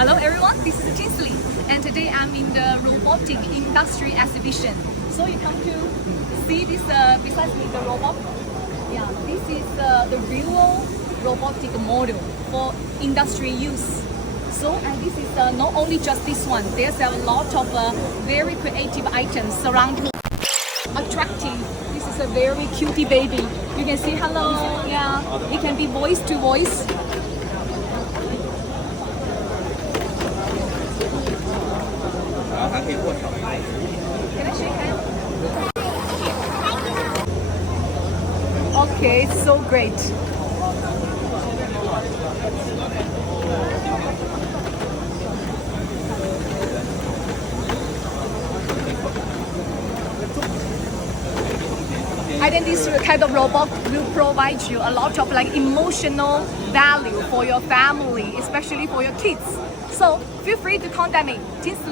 Hello everyone, this is Tinsley, and today I'm in the robotic industry exhibition. So you come to see this besides me, the robot. Yeah, this is the real robotic model for industry use. So and this is not only just this one. There's a lot of very creative items surrounding. Attractive. This is a very cutie baby. You can say hello. Yeah, it can be voice to voice. Can I shake hands? Okay, it's so great. I think this kind of robot will provide you a lot of emotional value for your family, especially for your kids. So feel free to contact me, Tinsley.